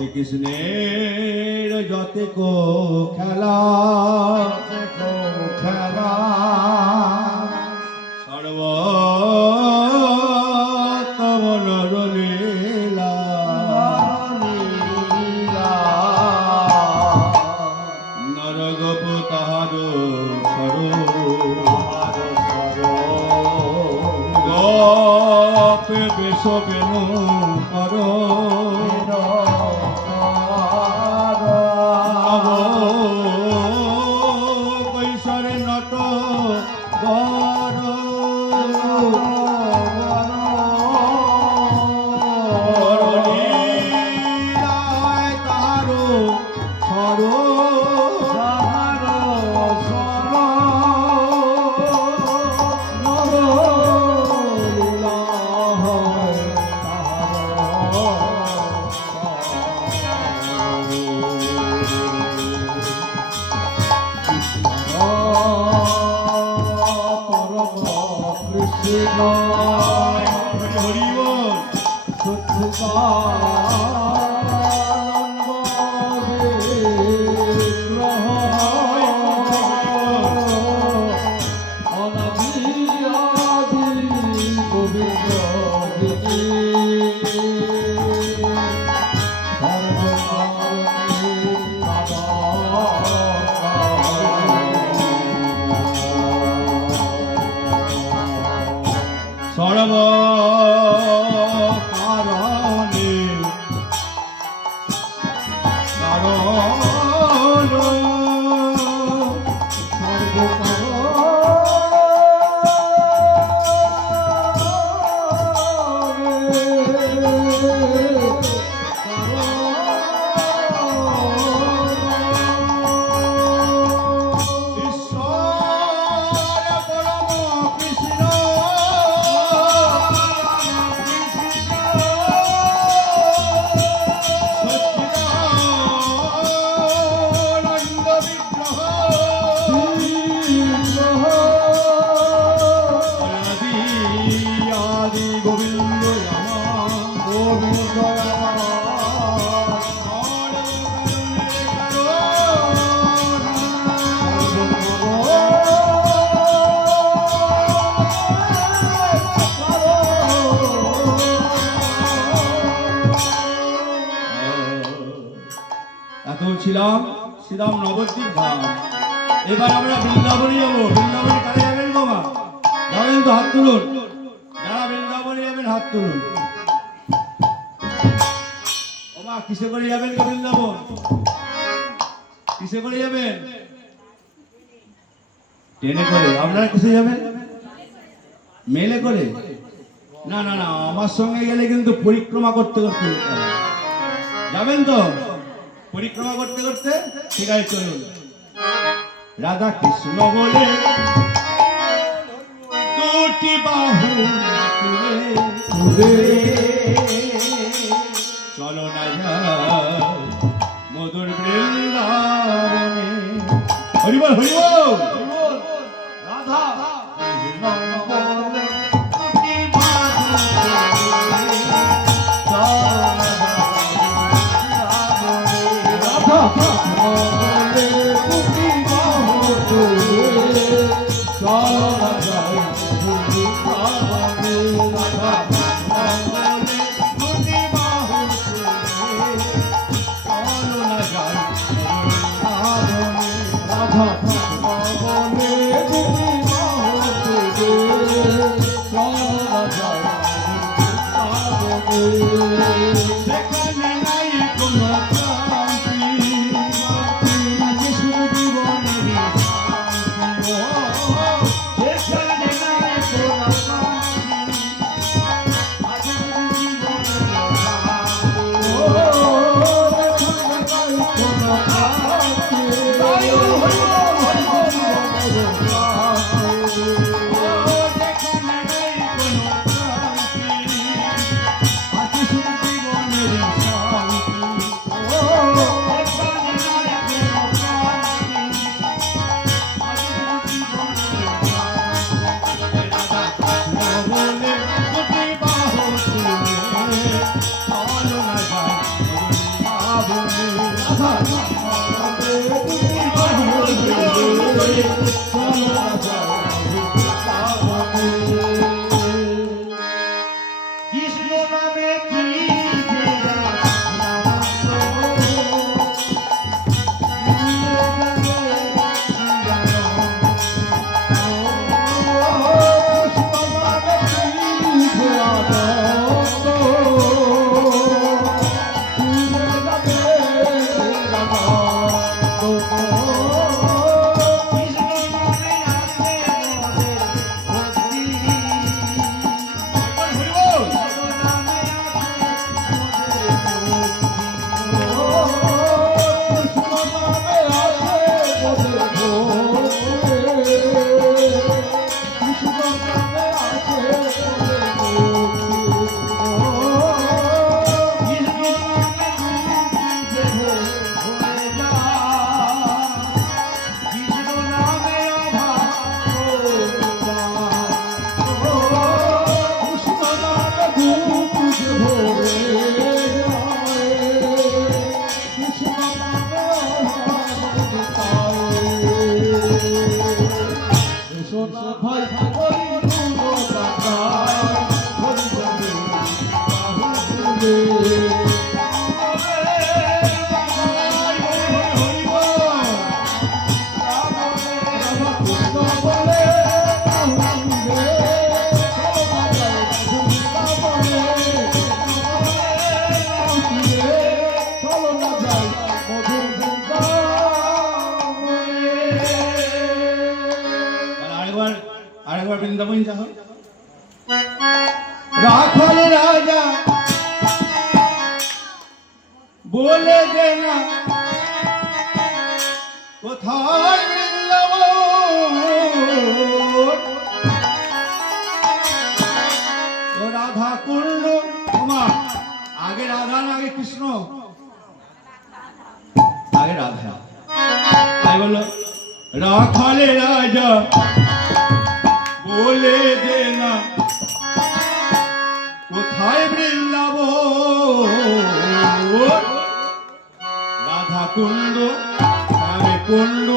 শ্রীকৃষ্ণের যতে কো খেলা খেলা সর্বতম নরলীলা নরগোপ তাহার সর গপে বেশ বেনু কর কৈশোরে নট বর তাহারো সর সর্ব কারণে ছিলাম শ্রীরাম নবদ্বীপ ধাম। এবার আমরা বৃন্দাবনে যাবো। বৃন্দাবনে কারা যাবেন গো মা? যাবেন তো হাত তুলুন। যারা বৃন্দাবনে যাবেন হাত তুলুন। ও মা কিসে করে যাবেন গো বৃন্দাবন? কিসে করে যাবেন? ট্রেনে করে। আপনারা কিসে যাবেন? মেলে করে? না না না, আমার সঙ্গে গেলে কিন্তু পরিক্রমা করতে করতে যাবেন তো? পরিক্রমা করতে করতে ঠিক আছে চলুন। রাধা কৃষ্ণ বলে দুটি বাহু চলো না যাও মধুর বৃন্দাবনে। হরিবল হরিবল। রাধা কৃষ্ণ বলে দুটি বাহু সেখানে নাই কোনো শান্তি, শুধু জীবনের শান্তি। বলে দে না কোথায় বৃন্দাবন ও রাধা কুণ্ড তোমার আগে রাধা না আগে কৃষ্ণ আগে রাধা তাই বললো রাখালে রাজা বলে দে না কোথায় বৃন্দাবন রাধা কুণ্ড শ্যামে কুণ্ড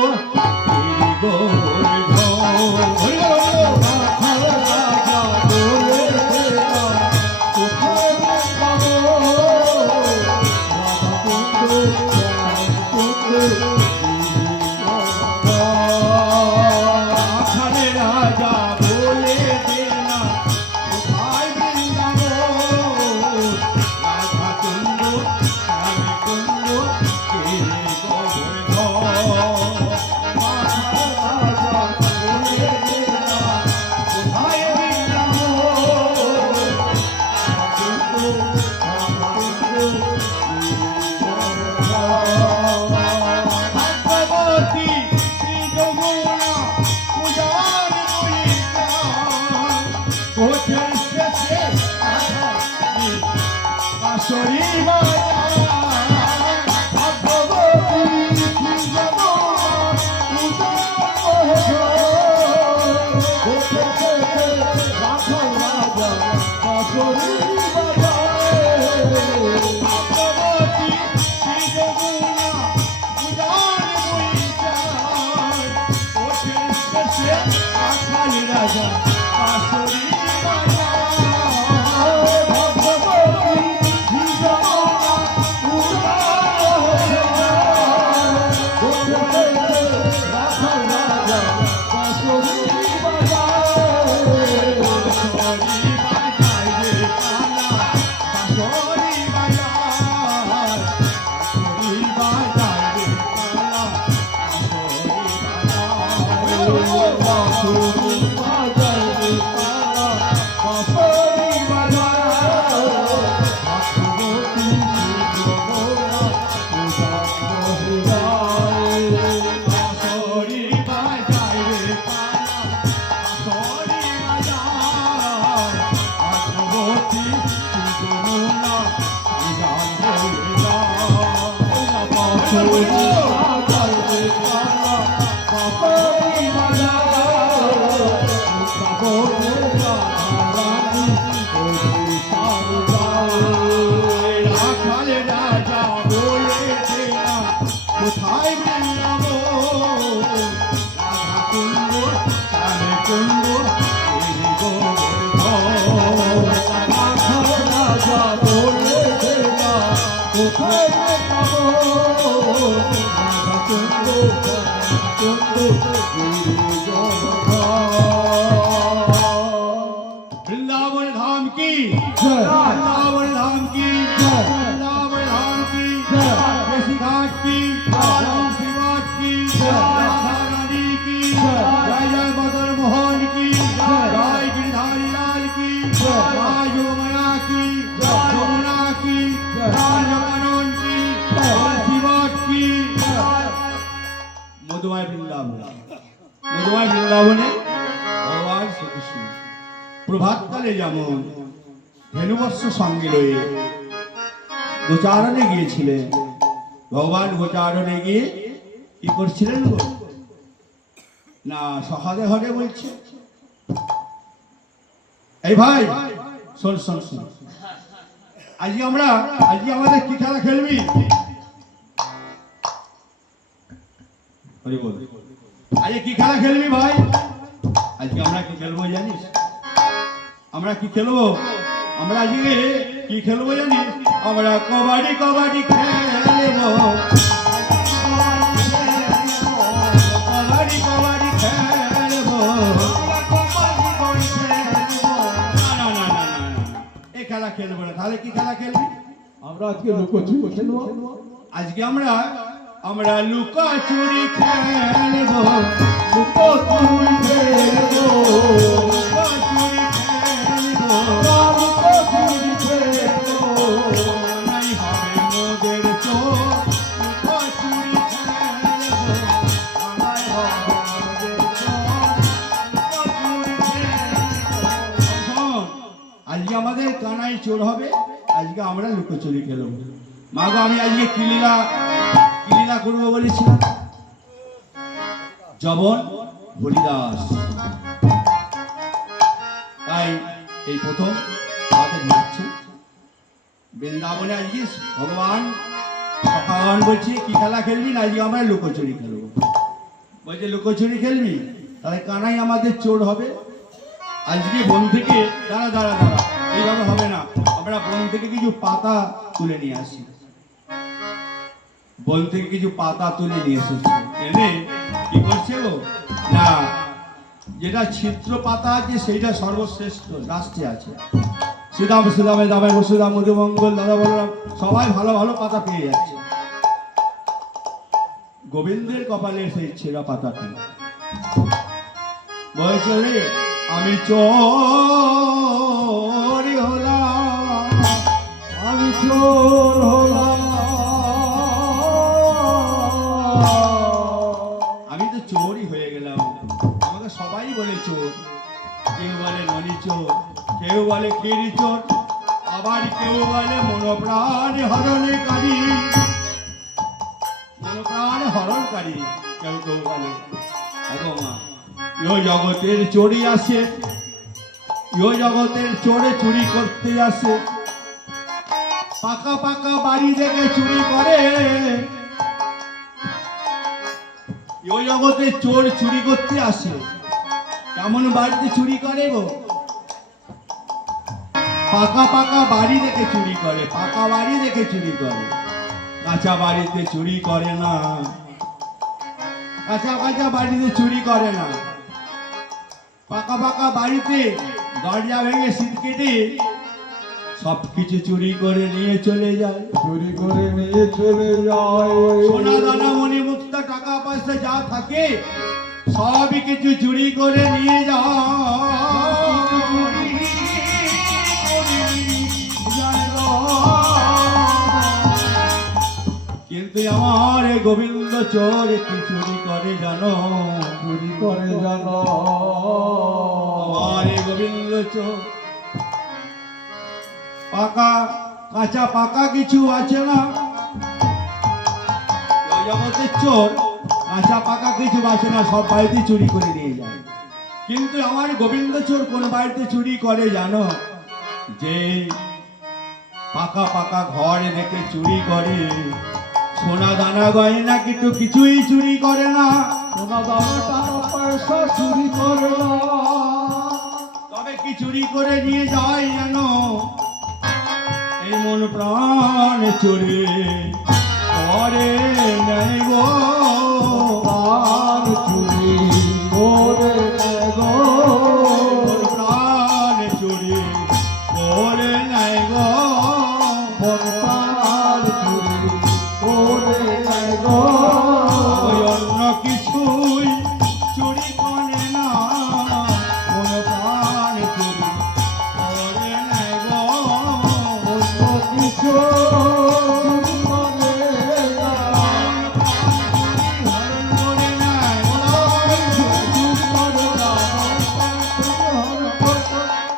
वृंदावन धाम की वृंदावन धाम की वृंदावन धाम की ऋषि घाट की रामसी घाट की राधा रानी की जय जय मदन मोहन की जय गिरधारी लाल की जय योगमया की यमुना की राजमनोन की शिवाट की मधुमय বৃন্দাবনে ভগবান শ্রীকৃষ্ণ প্রভাতকালে যেমন ধেনুবৎস সঙ্গে রয়ে গোচারণে গিয়েছিলেন ভগবান গোচারণে গিয়ে কি করছিলেন গো না সহাদে হরে বলছে এই ভাই শোন শোন শোন আজকে আমাদের কি খেলা খেলবি আজকে কি খেলা খেলবি ভাই আজকে আমরা কি খেলবো জানিস আমরা কি খেলবো আমরা আজকে কি খেলবো জানিস আমরা কবাডি কবাডি খেলবো কবাডি কবাডি খেলবো না না না না এই খেলা খেলবো না তাহলে কি খেলা খেলবি আমরা আজকে লুকোচুরি খেলবো আজকে আমরা লুকোচুরি খেলবো লুকোচুরি খেলবো লুকোচুরি খেলবো নাই হবে মোদের চোর হবে, আজকে আমরা লুকোচুরি খেলব। মা গো, আমি আজকে কিলীলা করবো বলেছিলাম। জবন হরিদাস, তাই এই প্রথম হাতে যাচ্ছে বৃন্দাবনে। আজকে ভগবান বলছে কি খেলা খেলবি না, আজকে আমরা লুকোচুরি খেলবো। বলছে লুকোচুরি খেলবি, তাহলে কানাই আমাদের চোর হবে। আজকে বন থেকে দাঁড়া এইভাবে হবে না, আমরা বন থেকে কিছু পাতা তুলে নিয়ে আসি। বন থেকে কিছু পাতা তুলে নিয়ে এসেছি, এনে কি করছে গো না, যেটা ছিদ্র পাতা আছে সেইটা সর্বশ্রেষ্ঠ লাস্টে আছে। শ্রীরাম শ্রীরামে দামে বসুরাম মধুমঙ্গল দাদা বলরাম, সবাই ভালো ভালো পাতা পেয়ে যাচ্ছে। গোবিন্দের কপালে সেই ছেঁড়া পাতাটা বলছে রে আমি চোর হলাম, আমি চোর হলাম, আমি তো চোরই হয়ে গেলাম। আমাকে সবাই বলে চোর, কেউ বলে ননি চোর, কেউ বলে কেরি চোর, আবার কেউ বলে মনপ্রাণ হরণকারী, মনপ্রাণ হরণকারী কেউ কেউ বলে। মা ইহ জগতের চোরই আসে, ইহ জগতের চোরে চুরি করতে আসে, পাকা পাকা বাড়ি দেখে চুরি করে। ইহ জগতে চোর চুরি করতে আসে, কেমন বাড়িতে চুরি করে গো? পাকা পাকা বাড়ি দেখে চুরি করে, পাকা বাড়ি দেখে চুরি করে, কাঁচা বাড়িতে চুরি করে না, কাঁচা কাঁচা বাড়িতে চুরি করে না। পাকা পাকা বাড়িতে দরজা ভেঙে শীত কেটে সবকিছু চুরি করে নিয়ে চলে যায়, চুরি করে নিয়ে চলে যায়। সোনা দানা মণি মুক্তা টাকা পয়সা যা থাকে সবই কিছু চুরি করে নিয়ে কিন্তু আমার গোবিন্দ চোর কি চুরি করে জানো? চুরি করে জানো? আমার গোবিন্দ চোর পাকা কাঁচা পাকা কিছু আছে না, জগতের চোর কাঁচা পাকা কিছু আছে না, সব বাড়িতে চুরি করে নিয়ে যায়। কিন্তু আমার গোবিন্দ চোর কোন বাড়িতে চুরি করে জানো? যে পাকা পাকা ঘর দেখে চুরি করে, সোনা দানা গয়না কিন্তু কিছুই চুরি করে না, সোনা দানা টাকা পয়সা চুরি করে না। তবে কি চুরি করে নিয়ে যায় জানো? এই মন প্রাণ চুরি করে নেই গো, প্রাণ চুরি করে নেয় গো, প্রাণ চুরি করে নেই গো, প্রাণ চুরি করে নেয় গো। ওই অন্য কিছুই চুরি করে না, মন প্রাণ চুরি করে নেই গো, অন্য কিছু চুরি করে না। হরণ করে নেয় গো। চুরি করে না।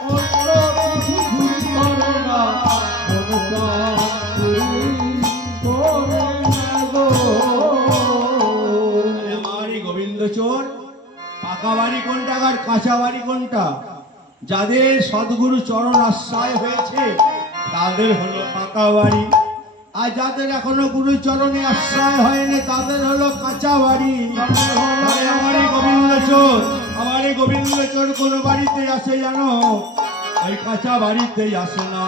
অন্য কিছু চুরি করে না। মন প্রাণ চুরি করে নেয় গো। আমার এই গোবিন্দ চোর পাকা বাড়ি কোনটা আর কাঁচা বাড়ি কোনটা? যাদের সদ্গুরু চরণ আশ্রয় হয়েছে তাদের হলো পাকা বাড়ি, আর যাদের এখনো গুরু চরণে আশ্রয় হয়নি তাদের হলো কাঁচা বাড়ি। তাই আমার এই গোবিন্দ চোর, আমার এই গোবিন্দ চোর কোন বাড়িতে আসে জানো? ওই কাঁচা বাড়িতেই আসে না।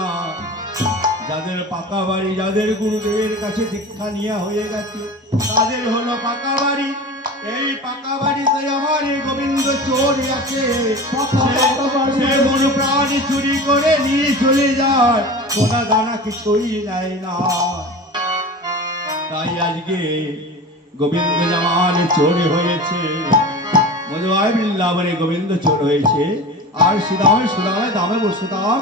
যাদের পাকা বাড়ি, যাদের গুরুদেবের কাছে দীক্ষা নেওয়া হয়ে গেছে তাদের হলো পাকা বাড়ি। এই পাকা বাড়িতে আমার এই গোবিন্দ চোর আছে, সে মন প্রাণ চুরি করে নিয়ে চলে যায়, সোনা দানা কিছুই নেয় না। তাই আজকে গোবিন্দ আমার চোর হয়েছে, মধুবাই বৃন্দাবনে গোবিন্দ চোর হয়েছে, আর সুদামে সুদামে দামে বসুদাম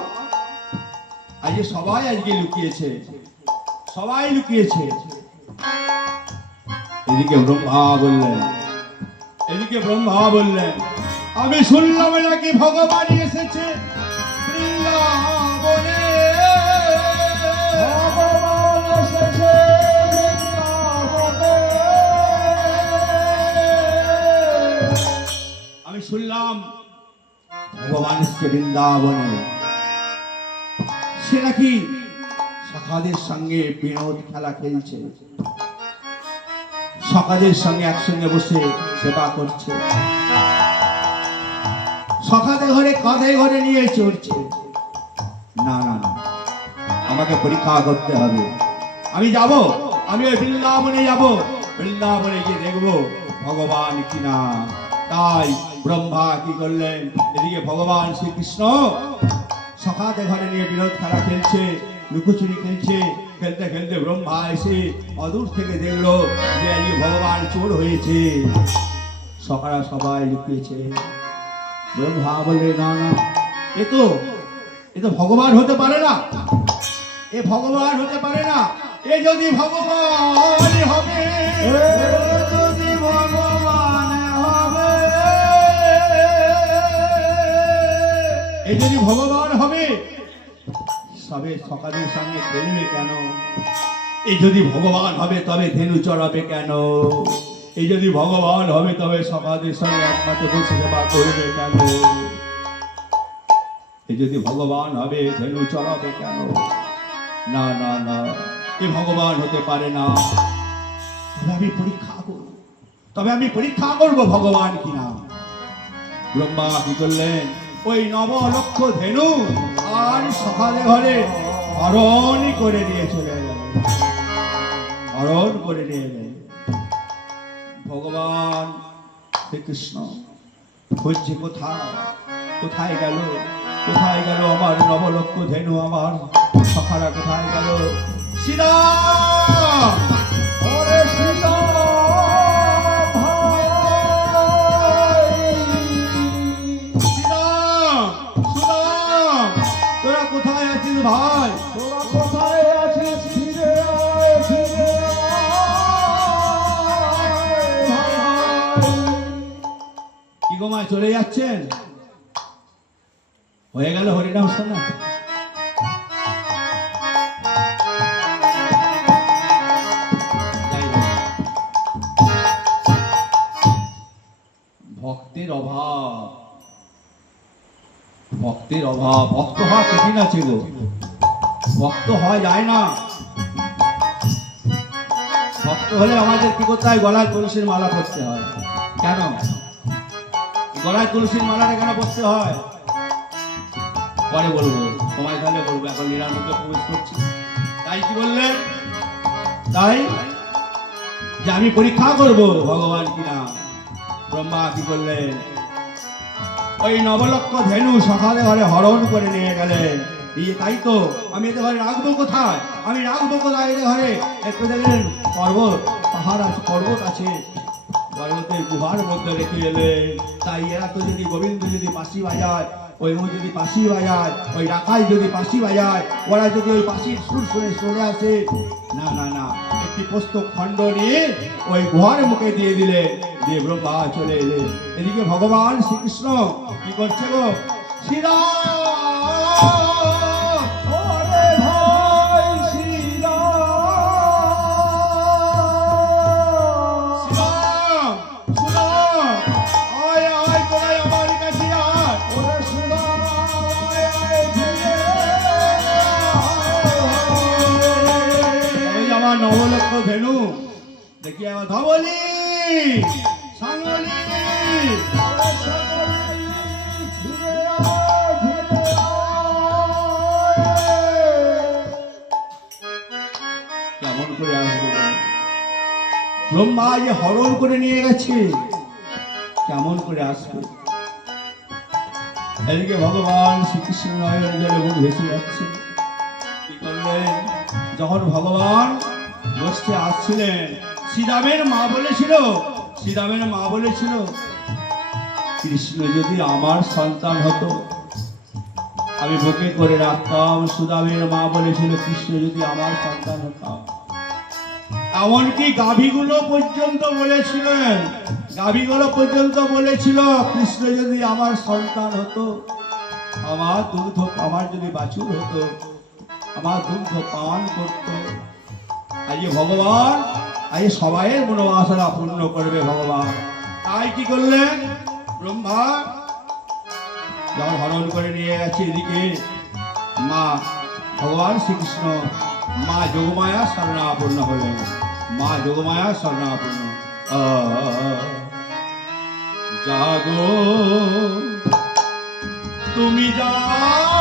আজকে সবাই আজকে লুকিয়েছে, সবাই লুকিয়েছে। এদিকে ব্রহ্মা বললেন, এদিকে ব্রহ্মা বললেন আমি শুনলাম নাকি ভগবান এসেছে বৃন্দাবনে। শুনলাম ভগবান এসছে বৃন্দাবনে, সে নাকি সখাদের সঙ্গে বিনোদ খেলা খেলছে, সখাদের সঙ্গে একসঙ্গে বসে সেবা করছে, সখাদের ঘরে কাঁধে ঘরে নিয়ে চড়ছে। না না না, আমাকে পরীক্ষা করতে হবে। আমি যাব, আমি ওই বৃন্দাবনে যাব, বৃন্দাবনে গিয়ে দেখবো ভগবান কিনা। তাই ব্রহ্মা কি করলেন, এদিকে ভগবান শ্রীকৃষ্ণ সখাতে ঘরে নিয়ে বিনোদ খেলা খেলছে, লুকোচুরি খেলছে। খেলতে খেলতে ব্রহ্মা এসে অদূর থেকে দেখলো যে এই ভগবান চোর হয়েছে, সখারা সবাই লুকিয়েছে। ব্রহ্মা বলে না না, এ তো ভগবান হতে পারে না, এ ভগবান হতে পারে না। এ যদি ভগবান হবে, যদি ভগবান হবে, এ যদি ভগবান হবে সবে সকালের সঙ্গে খেলবে কেন? এই যদি ভগবান হবে তবে ধেনু চড়াবে কেন? এই যদি ভগবান হবে তবে সকালের সঙ্গে একমাত্র বসে সেবা করবে কেন? এই যদি ভগবান হবে ধেনু চড়াবে কেন? না না না, এ ভগবান হতে পারে না। তবে আমি পরীক্ষা করব, তবে আমি পরীক্ষা করব ভগবান কিনা। ব্রহ্মা কি করলেন, ওই 9 লক্ষ ধেনু আর সকালে ঘরে হরণ করে নিয়ে চলে গেল, হরণ করে নিয়ে গেল। ভগবান শ্রীকৃষ্ণ খুঁজছে কোথায়, কোথায় গেল, কোথায় গেল আমার 9 লক্ষ ধেনু, আমার সখারা কোথায় গেল? সীতা, ওরে সীতা ভাই, সীতা, সুদাম, তোরা কোথায় আছিস ভাই? তোরা কোথায় আছিস? ফিরে আয়, ফিরে আয় ভাই। কি গো মা, চলে যাচ্ছেন? হয়ে গেল হরিনাম শোনা। ভক্তের অভাব, ভক্তের অভাব, ভক্ত হওয়া কঠিন আছে গো, ভক্ত হওয়া যায় না। ভক্ত হলে আমাদের কি করতে হয়? গলায় তুলসীর মালা পরতে হয়। কেন গলায় তুলসীর মালাটা কেন পরতে হয় পরে বলবো, সময় তাহলে বলবো, এখন লীলার মধ্যে প্রবেশ করছি। তাই কি বললেন? তাই যে আমি পরীক্ষা করব ভগবান কিনা। ব্রহ্মা কি করলেন, ওই 9 লক্ষ ধেনু সকালে ঘরে হরণ করে নিয়ে গেলেন। তাই তো আমি এদের ঘরে রাখবো কোথায়, আমি রাখবো কোথায় এদের ঘরে? একটু দেখলেন পর্বত, পাহাড় আছে, পর্বত আছে, পর্বতের গুহার মধ্যে রেখে এলেন। তাই এরা তো যদি গোবিন্দ যদি বাঁশি বাজায়, ওই যদি বাঁশি বাজায়, ওই রাখাল যদি বাঁশি বাজায়, ওরা যদি ওই বাঁশির সুর শুনে চলে আসে, না না না, একটি পুস্তক খণ্ড নিয়ে ওই গুহার মুখে দিয়ে দিলে, দিয়ে ব্রহ্মা চলে এলে। এদিকে ভগবান শ্রীকৃষ্ণ কি করছে গো? শ্রীরাম, ওরে ভাই সীতা, শ্রীরাম, শ্রীরাম, আয় আয় তোরাই আমার কাছে আয়। ওরে সীতা আয়, আয় ফিরে আয়। ওই আমার 9 লক্ষ ধেনু দেখি আমার ধবলি সাঙ্গলি। ওরে সকলি ফিরে আয়, ফিরে আয়। কেমন করে আসবে? ব্রহ্মা যে হরণ করে নিয়ে গেছে, কেমন করে আসবে? এদিকে ভগবান শ্রীকৃষ্ণ নয়নের জলে মুখ ভেসে যাচ্ছে। কি করলেন? যখন ভগবান বসতে আসছিলেন, শ্রীরামের মা বলেছিল, শ্রীরামের মা বলেছিল, কৃষ্ণ যদি আমার সন্তান হতো আমি বুকে করে রাখতাম। সুদামের মা বলেছিল, কৃষ্ণ যদি আমার সন্তান হতাম। এমনকি গাভীগুলো পর্যন্ত বলেছিলেন, গাভীগুলো পর্যন্ত বলেছিল, কৃষ্ণ যদি আমার সন্তান হতো, আমার দুধ, আমার যদি বাছুর হতো, আমার দুধ পান করত। আজ ভগবান আজ সবাইয়ের মনোবাসনা পূর্ণ করবে ভগবান। তাই কি করলেন? ব্রহ্মা যখন হরণ করে নিয়ে গেছে এদিকে মা ভগবান শ্রীকৃষ্ণ মা যোগমায়া শরণাপন্ন হলেন। মা যোগমায়া শরণাপন্ন জাগো তুমি জাগো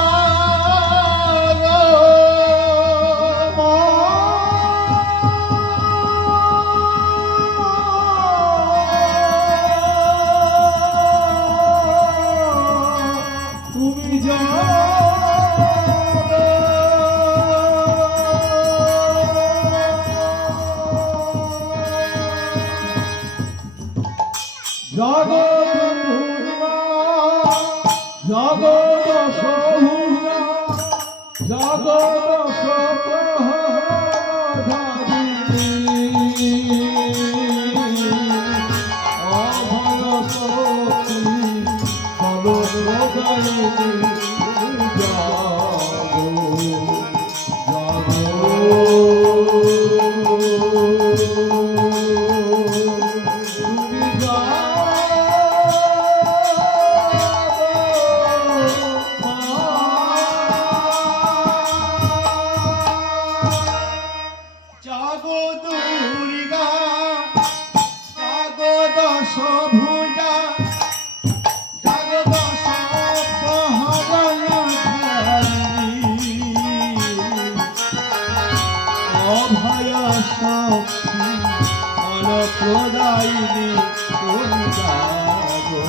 তুমি জগৎ সভুজা জগৎ অভয় শক্তি জাগো দুর্গা জাগো দশভুজা জাগো দশপহরণধারিণী অভয় শক্তি ফলপ্রদায়িনী তুমি জাগো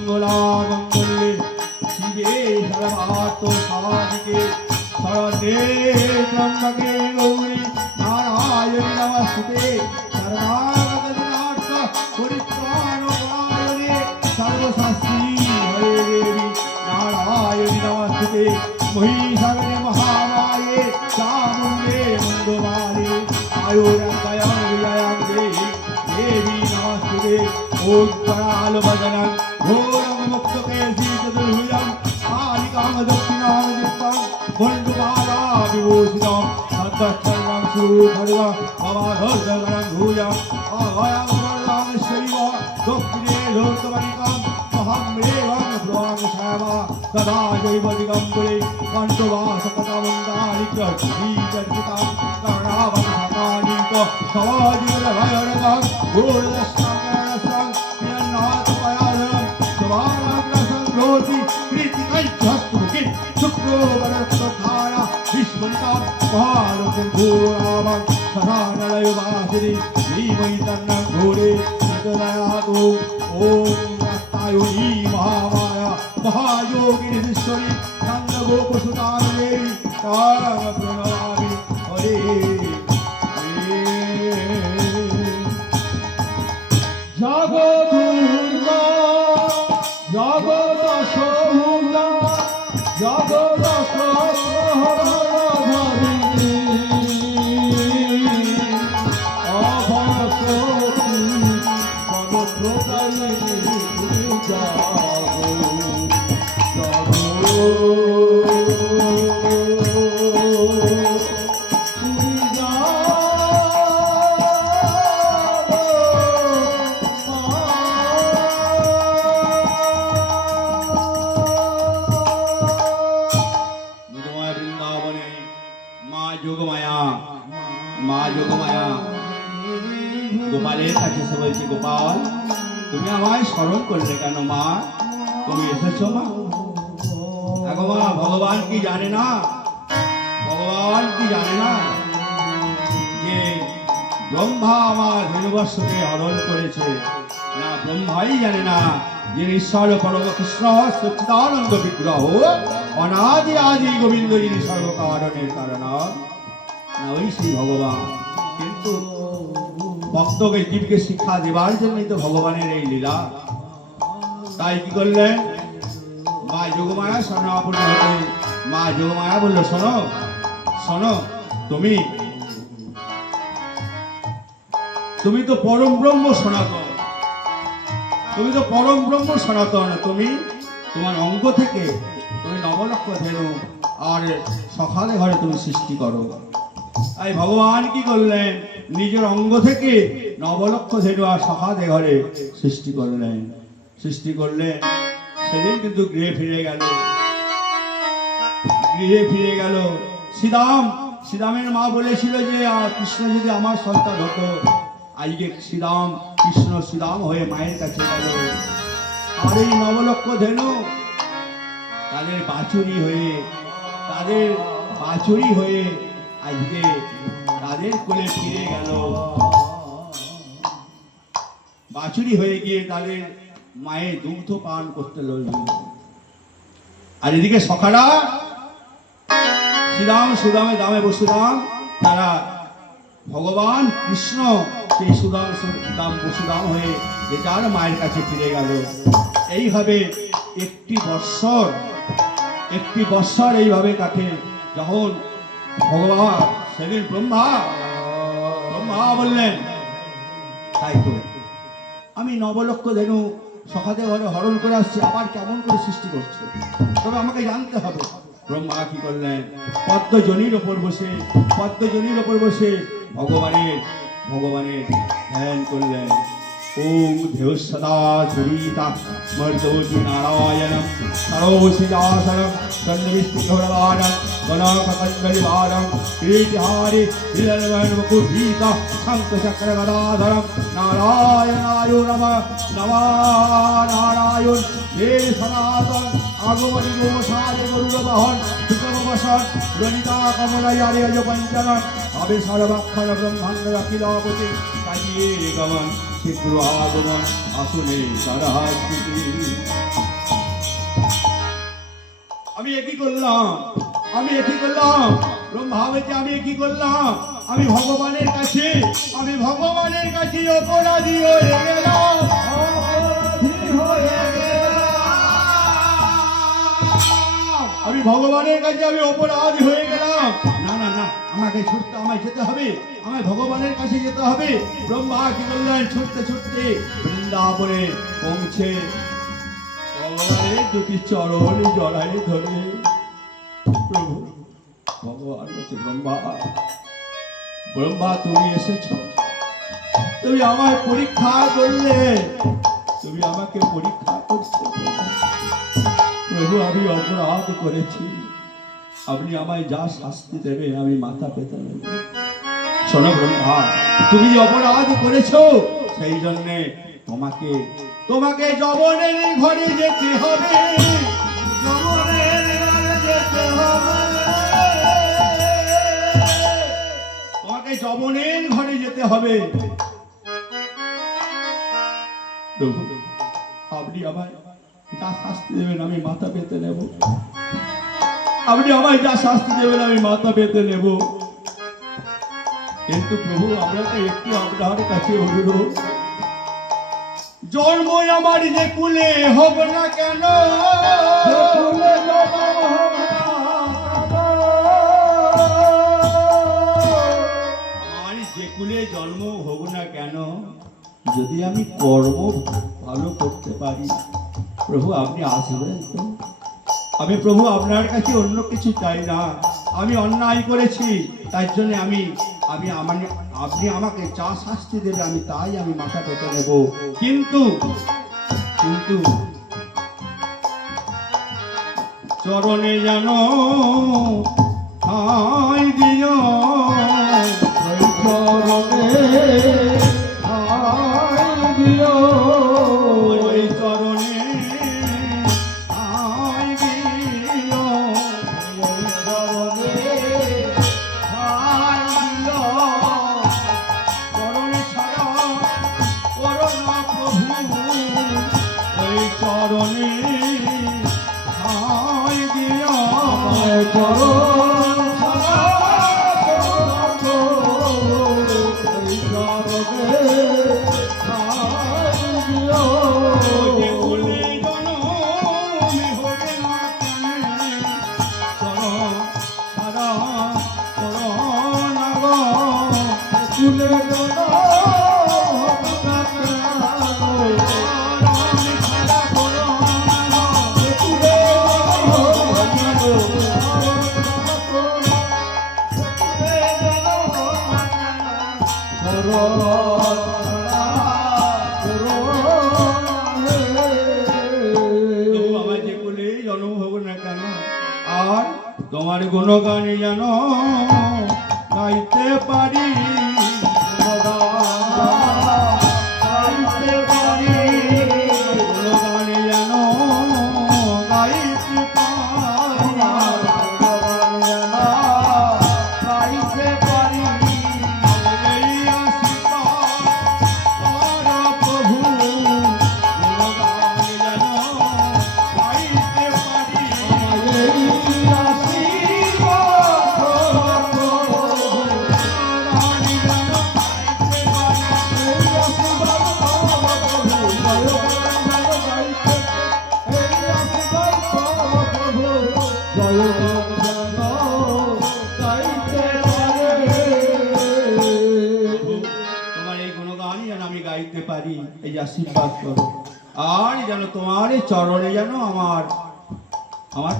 সর্বমঙ্গলামঙ্গলে শিবে সর্বার্থ সাধিকে শরণে ত্র্যম্বকে গৌরী নারায়ণী নমস্তুতে সর্বাগতনাথ পরিত্রাণপরায়ণে সর্বশাস্ত্রী হরে দেবী নারায়ণী নমস্তুতে মহিষাসনে মহামায়ে চামুণ্ডে মন্দমালে আয়ুরাঙ্গয়াং বিজয়াং দেহি দেবী নমস্তুতে ওম পরাল ভজনং ঘোরং মুক্তকেশী চতুর্ভুজং কালিকাং দক্ষিণাং দিক্পাং বন্ধুবালা বিভূষিতং সদ্দর্শনং সুখড়গং ভবাধর্ষগণং ভূয়ং অভয়ং বরদং শৈব দক্ষিণে ধূর্তমণিকং মহাম্রেগং ভ্রুবং শ্যামা সদা জৈব দিগম্বরে কণ্ঠবাসপতামন্দালিক্য শ্রীচর্চিতাং কর্ণাবং সকালীক সবাজিবলভয়রগং ঘোরদর্শনং কর্ণস্রং প্রিয়ন্নাথ পয়াধরং সবাগ্রসং রোতি কৃতিকৈহস্তুকিং শুক্রবরত্বধারা বিস্মরিতাং মহারথং ঘোরাবং সদানলয়বাসিনী শ্রীময়িতন্নং ঘোরে চিতদয়াতো ওম রাস্তায়ুনী মহামায়া মহাযোগিনীশ্বরী নন্দগোপসুতানন্দেবী তাং প্রণমামি হরে জগৎ দুর্গা জগৎ সভুজা জগৎ সহরধারিণী অভয় শক্তি ফলপ্রদায়িনী জাগো জাগো তুমি মধুময় বৃন্দাবনে মা যোগমায়া মা যোগমায়া গোপালের কাছে এসে বলছে গোপাল তুমি আমায় স্মরণ করলে কেন মা তুমি এসেছো মা দেখো মা ভগবান কি জানে না ভগবান কি জানে না যে ব্রহ্মা আমার ধনুবর্ষকে হরণ করেছে না ব্রহ্মাই জানে না যে ঈশ্বর পরম কৃষ্ণ সচ্চিদানন্দ বিগ্রহ অনাদি আদি গোবিন্দ যিনি সর্বকারণের কারণ না ওই শ্রী ভগবান কিন্তু ভক্তকে জীবকে শিক্ষা দেবার জন্যই তো ভগবানের এই লীলা তাই কি করলেন মা যোগমায়া শরণাপন্ন হতে মা যোগমায়া বললো শোনো শোনো তুমি তো পরম ব্রহ্ম সনাতন তুমি তো পরম ব্রহ্ম সনাতন, তুমি তোমার অঙ্গ থেকে তুমি নবলক্ষ ধেনু আর সকালে ঘরে তুমি সৃষ্টি করো। তাই ভগবান কি করলেন, নিজের অঙ্গ থেকে নবলক্ষ ধেনু আর সকালে ঘরে সৃষ্টি করলেন। সৃষ্টি করলেন, সেদিন কিন্তু গৃহে ফিরে গেল। গৃহে ফিরে গেল। শ্রীরামের মা বলেছিল যে কৃষ্ণ যদি আমার সন্তান হতো। আজকে কৃষ্ণ হয়ে মায়ের কাছে গেল। আর এই নবলক্ষ ধেনু তাদের বাছুরি হয়ে আজকে তাদের কোলে ফিরে গেল। বাছুরি হয়ে গিয়ে তাদের মায়ের দুগ্ধ পান করতে লাগলো। আর এদিকে সখারা সুদামে দামে বসুদাম, তারা ভগবান কৃষ্ণ সেই বসুদাম হয়ে যে যার মায়ের কাছে ফিরে গেল। এইভাবে একটি বৎসর এইভাবে কাটে। যখন ভগবান সেদিন ব্রহ্মা বললেন, তাই তো আমি নবলক্ষ ধেনু সখাতে ঘরে হরণ করে আসছি, আবার কেমন করে সৃষ্টি করছে, তবে আমাকে জানতে হবে। ব্রহ্মা কি করলেন, পদ্মজনির ওপর বসে ভগবানের ধ্যান করলেন। ওম দেহ সদা সুরিতা মর্দোতি নারায়ণম সরোসিদাসনম সন্নবিষ্টিঘোরবাণম গণককন্দলিবাণম কীর্তিহারি হিলন্মুকুভীতা শঙ্খচক্রগদাধরম নারায়ণায় নমঃ নারায়ণ দেব সনাতন আগমনি গোসারে গরুড় বাহন সুতমবসন ললিতা কমলায়ারে অজ পঞ্চনন আবে সর্বাক্ষর ব্রহ্মাণ্ড অখিলাপতি কাজিয়ে গমন শীঘ্র আগমন আসুনে সারাস্তি। আমি একই করলাম ব্রহ্মা বলছে, আমি কি করলাম, আমি ভগবানের কাছে অপরাধী হয়ে গেলাম। আমি ভগবানের কাছে অপরাধী হয়ে গেলাম। না না না, আমাকে আমায় যেতে হবে, আমায় ভগবানের কাছে যেতে হবে। ব্রহ্মা কি করলেন, ছুটতে বৃন্দাবনে পৌঁছে ভগবানের দুটি চরণ জড়াই ধরে প্রভু ভগবান বলছে, ব্রহ্মা তুমি এসেছো, তুমি আমার পরীক্ষা করলে, তুমি আমাকে পরীক্ষা করছো প্রভু। আমি অপরাধ করেছি, আপনি আমায় যা শাস্তি দেবে আমি মাথা পেতে নেব। শোনো ব্রহ্মা, তুমি যে অপরাধ করেছো সেই জন্যে তোমাকে যমনের ঘরে যেতে হবে। তোমাকে যমনের ঘরে যেতে হবে। প্রভু আপনি আমায় যা শাস্তি দেবেন আমি মাথা পেতে নেব। কিন্তু প্রভু আমরা তো একটু আপনার কাছে অনুরোধ, জন্ম আমার যে কুলে হোক না কেন, আমার যে কুলে জন্ম হোক না কেন, যদি আমি কর্ম ভালো করতে পারি প্রভু আপনি আসবেন তো। আমি প্রভু আপনার কাছে অন্য কিছু চাই না। আমি অন্যায় করেছি, তাই জন্য আপনি আমাকে যা শাস্তি দেবে আমি মাথা পেতে নেব। কিন্তু চরণে যেন ঠাঁই দিও, চরণে ঠাঁই দিও, ওই চরণে ঠাঁই দিও, ওই চরণে ঠাঁই দিও। চরণে ছাড়া করো না প্রভু, ওই চরণে ঠাঁই দিও, চরণ ছাড়া তবু আমার যে কোলে জন্ম হোক না কেন, আর তোমার গুণগানে যেন গাইতে পারি, গাইতে পারি, গুণগানে যেন গাইতে পারি। এই আশীর্বাদ কর প্রভু, গুণগানে যেন গাইতে পারি। তোমার এই গুণগানই যেন আমি গাইতে পারি, এই আশীর্বাদ করো। আর যেন তোমার এই চরণে যেন আমার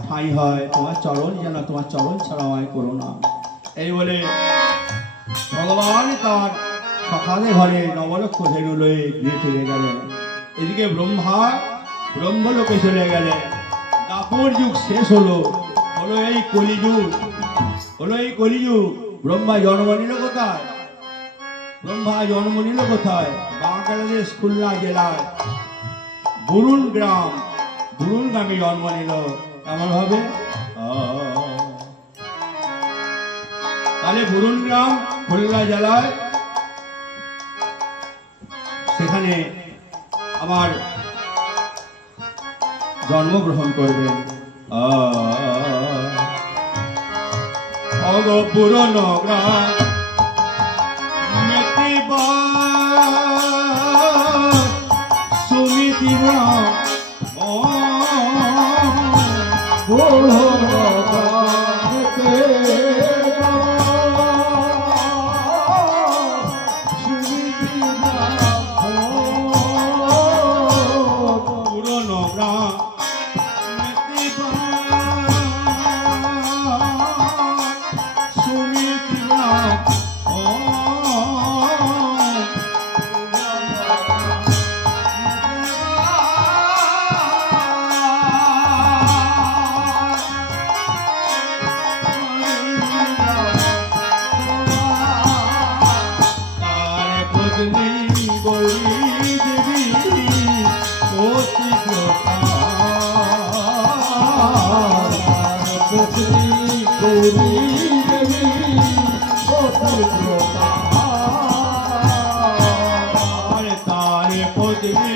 ঠাঁই হয়, তোমার চরণ যেন, তোমার চরণ ছাড়া আমায় করো না। এই বলে ভগবান তার সকালে ঘরে নবলক্ষ ধেনু লয়ে গিয়ে চলে গেলেন। এদিকে ব্রহ্মলোকে চলে গেলেন। দাপর যুগ শেষ হলো, হলো এই কলিযুগ, হলো এই কলিযুগ। ব্রহ্মা জন্ম নিল কোথায়? ব্রহ্মা জন্ম নিল কোথায়? বাংলাদেশ খুলনা জেলায় বুরুন গ্রামে জন্ম নিল। এমন ভাবে তাহলে বুরুন গ্রাম খুলনা জেলায়, সেখানে আমার জন্মগ্রহণ করবেন। অগ পুরন গ্রাম সুমিতি গ্রাম পুরনো গ্রাম সুমিতি গ্রাম তারে পদবী